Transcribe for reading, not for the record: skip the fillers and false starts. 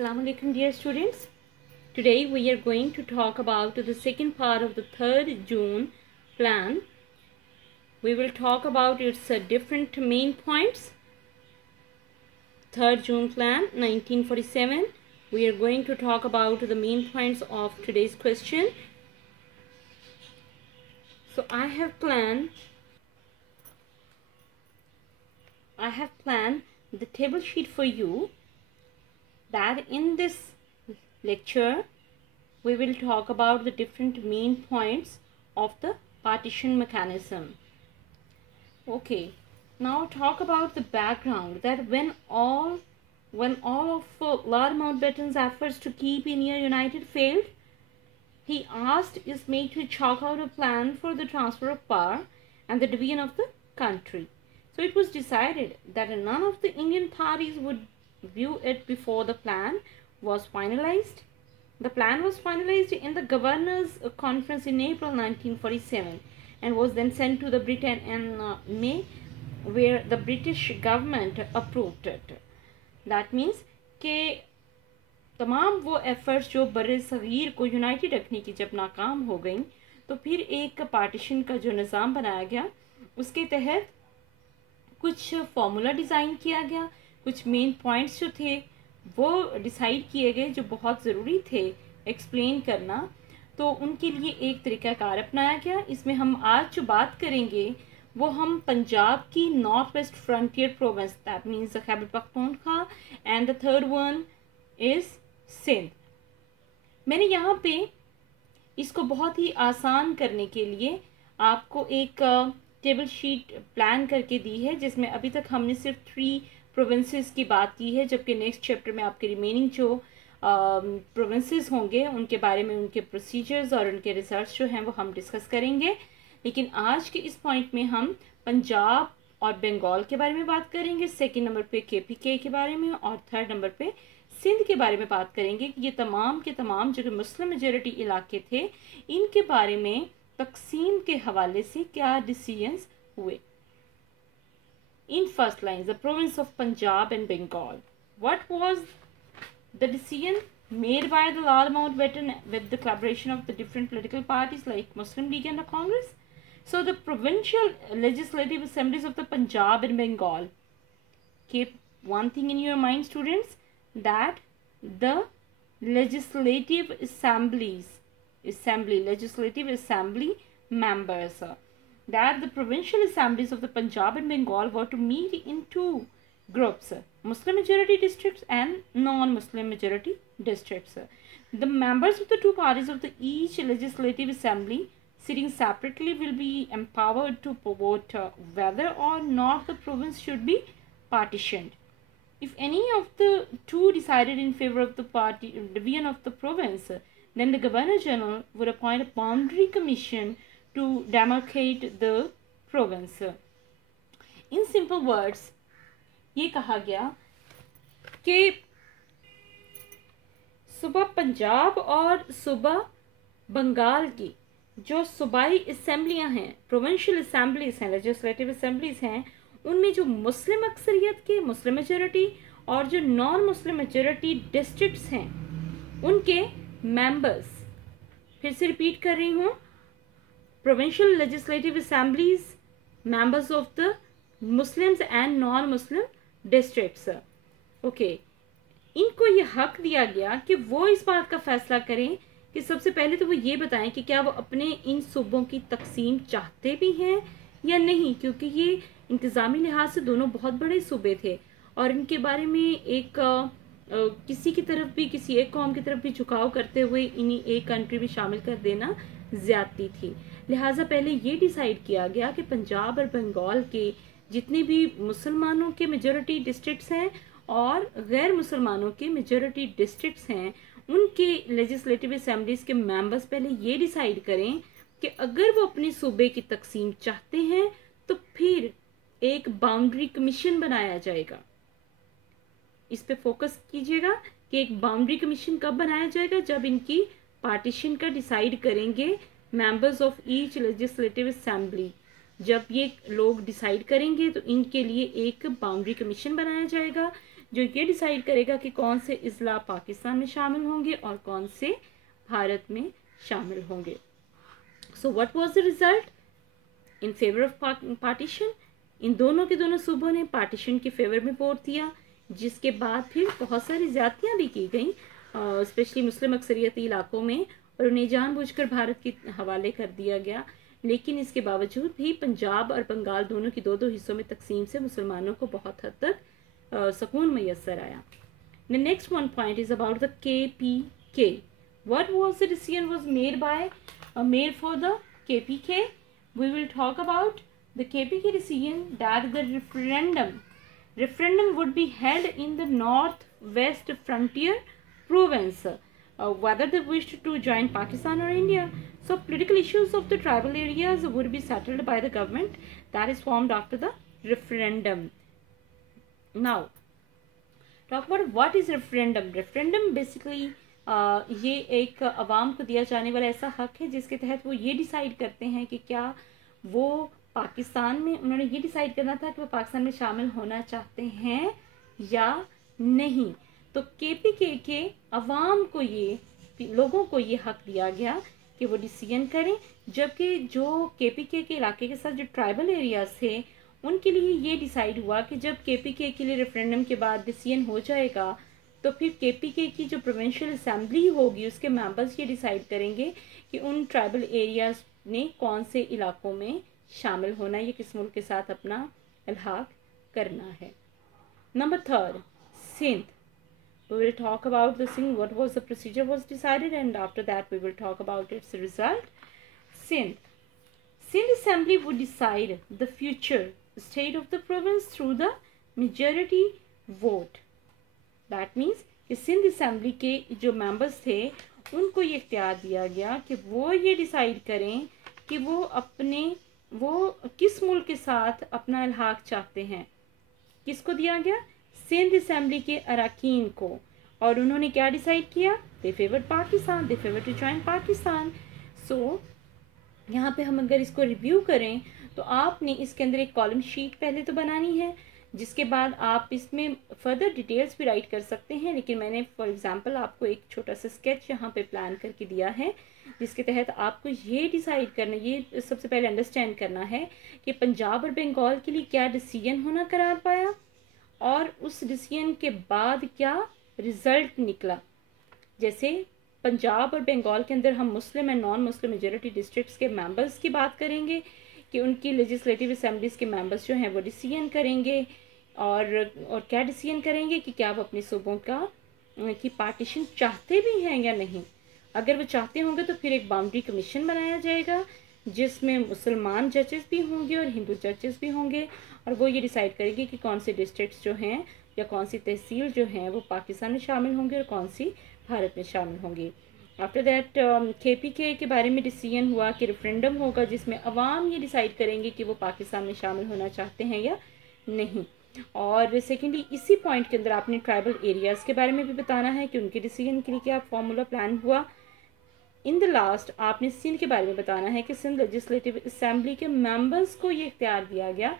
Assalamu alaikum dear students. Today we are going to talk about the second part of the 3rd June plan. We will talk about its different main points. 3rd June plan 1947. We are going to talk about the main points of today's question. So I have planned the table sheet for you, that in this lecture we will talk about the different main points of the partition mechanism. Okay, now talk about the background, that when all of Lord Mountbatten's efforts to keep India united failed, he asked his mate to chalk out a plan for the transfer of power and the division of the country. So it was decided that none of the Indian parties would view it before the plan was finalized. The plan was finalized in the Governors' Conference in April 1947 and was then sent to the Britain in May, where the British government approved it. That means कि तमाम वो efforts जो बर्रे सगीर को United रखने की जब नाकाम हो गई, तो फिर एक पार्टीशन का जो निज़ाम बनाया गया, उसके तहत कुछ फॉर्मूला डिज़ाइन किया गया, कुछ मेन पॉइंट्स जो थे वो डिसाइड किए गए जो बहुत ज़रूरी थे एक्सप्लेन करना, तो उनके लिए एक तरीक़ाकार अपनाया गया. इसमें हम आज जो बात करेंगे वो हम पंजाब की north west frontier province, that means Khyber Pakhtunkhwa, and the third one is Sindh. मैंने यहाँ पे इसको बहुत ही आसान करने के लिए आपको एक टेबल शीट प्लान करके दी है, जिसमें अभी तक हमने सिर्फ 3 प्रोविंसेस की बात की है, जबकि नेक्स्ट चैप्टर में आपके रिमेनिंग जो प्रोविंसेस होंगे उनके बारे में, उनके प्रोसीजर्स और उनके रिजल्ट्स जो हैं वो हम डिस्कस करेंगे. लेकिन आज के इस पॉइंट में हम पंजाब और बंगाल के बारे में बात करेंगे, सेकेंड नंबर पे KPK के बारे में, और थर्ड नंबर पे सिंध के बारे में बात करेंगे कि ये तमाम के तमाम जो मुस्लिम मेजॉरिटी इलाके थे इनके बारे में तकसीम के हवाले से क्या डिसीजंस हुए. In first line, the province of Punjab and Bengal. What was the decision made by the Lord Mountbatten with the collaboration of the different political parties like Muslim League and the Congress? So the provincial legislative assemblies of the Punjab and Bengal. Keep one thing in your mind, students, that the legislative assembly members, that the provincial assemblies of the Punjab and Bengal were to meet in 2 groups, Muslim majority districts and non-Muslim majority districts. The members of the 2 parties of each legislative assembly sitting separately will be empowered to vote whether or not the province should be partitioned. If any of the 2 decided in favor of the division of the province, then the Governor General would appoint a boundary commission to demarcate the province. In simple words, ये कहा गया कि सुबह पंजाब और सुबह बंगाल की जो सूबाई असेंबलियां हैं, प्रोविंशियल असेंबलीज हैं, लेजिस्लेटिव असेंबलीज हैं, उनमें जो मुस्लिम अक्सरियत के मुस्लिम मेजॉरिटी और जो नॉन मुस्लिम मेजॉरिटी डिस्ट्रिक्ट्स हैं उनके मेंबर्स, फिर से रिपीट कर रही हूँ, provincial legislative assemblies members of the Muslims and non-Muslim districts. Okay, इनको ये हक दिया गया कि वो इस बात का फैसला करें कि सबसे पहले तो वो ये बताएं कि क्या वो अपने इन सूबों की तकसीम चाहते भी हैं या नहीं, क्योंकि ये इंतज़ामी लिहाज से दोनों बहुत बड़े सूबे थे और इनके बारे में एक किसी की तरफ भी, किसी एक कौम की तरफ भी झुकाव करते हुए इन्हीं एक कंट्री में शामिल कर देना ज़्यादती थी. लिहाजा पहले ये डिसाइड किया गया कि पंजाब और बंगाल के जितने भी मुसलमानों के मेजॉरिटी डिस्ट्रिक्ट्स हैं और गैर मुसलमानों के मेजॉरिटी डिस्ट्रिक्ट्स हैं, उनके लेजिस्लेटिव असेंबलीज के मेंबर्स पहले ये डिसाइड करें कि अगर वो अपने सूबे की तकसीम चाहते हैं तो फिर एक बाउंड्री कमीशन बनाया जाएगा. इस पे फोकस कीजिएगा कि एक बाउंड्री कमीशन कब बनाया जाएगा, जब इनकी पार्टीशन का डिसाइड करेंगे members of each legislative assembly. जब ये लोग डिसाइड करेंगे तो इनके लिए एक बाउंड्री कमीशन बनाया जाएगा जो ये डिसाइड करेगा कि कौन से अजला पाकिस्तान में शामिल होंगे और कौन से भारत में शामिल होंगे। So what was the result in favour of partition? इन दोनों के दोनों सूबों ने पार्टीशन के फेवर में वोट दिया, जिसके बाद फिर बहुत सारी ज्यादतियां भी की गई, स्पेशली मुस्लिम अक्सरियती इलाकों में, और उन्हें जानबूझकर भारत के हवाले कर दिया गया। लेकिन इसके बावजूद भी पंजाब और बंगाल दोनों की दो दो हिस्सों में तकसीम से मुसलमानों को बहुत हद तक सुकून मैसर आया। The next one point is about the KPK. What was the decision was made for the KPK? We will talk about the KPK decision that the referendum would be held in the northwest frontier province, whether they wished to join Pakistan or India. So political issues of the tribal areas would be settled by the government that is formed after the referendum. Now talk about what is referendum. Referendum basically ये एक अवाम को दिया जाने वाला ऐसा हक है जिसके तहत वो ये डिसाइड करते हैं कि क्या वो पाकिस्तान में, उन्होंने ये डिसाइड करना था कि वो पाकिस्तान में शामिल होना चाहते हैं या नहीं। तो केपीके के अवाम को, ये लोगों को ये हक दिया गया कि वो डिसीजन करें, जबकि जो केपीके के इलाके के साथ जो ट्राइबल एरियाज थे उनके लिए ये डिसाइड हुआ कि जब केपीके के लिए रेफरेंडम के बाद डिसीजन हो जाएगा तो फिर केपीके की जो प्रोविंशियल असेंबली होगी उसके मेंबर्स ये डिसाइड करेंगे कि उन ट्राइबल एरियाज ने कौन से इलाकों में शामिल होना है, ये किस मुल्क के साथ अपना इल्हाक करना है। Number 3, Sindh. We will talk about the Sindh, what was the procedure was decided, and after that we will talk about its result. Sindh Assembly would decide the future state of the province through the majority vote. That means कि Sindh assembly के जो members थे उनको ये इख्तियार दिया गया कि वो ये डिसाइड करें कि वो किस मुल्क के साथ अपना इल्हाक चाहते हैं। किसको दिया गया? सिंध असेंबली के अरकान को। और उन्होंने क्या डिसाइड किया? They favour Pakistan, they favour to join Pakistan. So यहाँ पे हम अगर इसको रिव्यू करें तो आपने इसके अंदर एक कॉलम शीट पहले तो बनानी है, जिसके बाद आप इसमें फर्दर डिटेल्स भी राइट कर सकते हैं, लेकिन मैंने फॉर एग्जांपल आपको एक छोटा सा स्केच यहाँ पे प्लान करके दिया है, जिसके तहत आपको ये डिसाइड करना, ये सबसे पहले अंडरस्टैंड करना है कि पंजाब और बंगाल के लिए क्या डिसीजन होना करार पाया और उस डिसीजन के बाद क्या रिजल्ट निकला। जैसे पंजाब और बंगाल के अंदर हम Muslim and non Muslim majority districts के मेंबर्स की बात करेंगे कि उनकी लेजिस्लेटिव असेंबलीज के मेंबर्स जो हैं वो डिसीजन करेंगे और क्या डिसीजन करेंगे कि क्या वो अपने सूबों की पार्टीशन चाहते भी हैं या नहीं। अगर वो चाहते होंगे तो फिर एक बाउंड्री कमीशन बनाया जाएगा जिसमें मुसलमान जजेस भी होंगे और हिंदू जजेस भी होंगे, और वो ये डिसाइड करेंगे कि कौन से डिस्ट्रिक्ट्स जो हैं या कौन सी तहसील जो हैं वो पाकिस्तान में शामिल होंगे और कौन सी भारत में शामिल होंगी। आफ्टर दैट केपीके के बारे में डिसीजन हुआ कि रेफरेंडम होगा जिसमें अवाम ये डिसाइड करेंगे कि वो पाकिस्तान में शामिल होना चाहते हैं या नहीं। और सेकेंडली इसी पॉइंट के अंदर आपने ट्राइबल एरियाज़ के बारे में भी बताना है कि उनके डिसीजन के लिए क्या फॉर्मूला प्लान हुआ। इन द लास्ट आपने सिंध के बारे में बताना है कि सिंध लेजिस्लेटिव असेंबली के मेंबर्स को ये इख्तियार दिया गया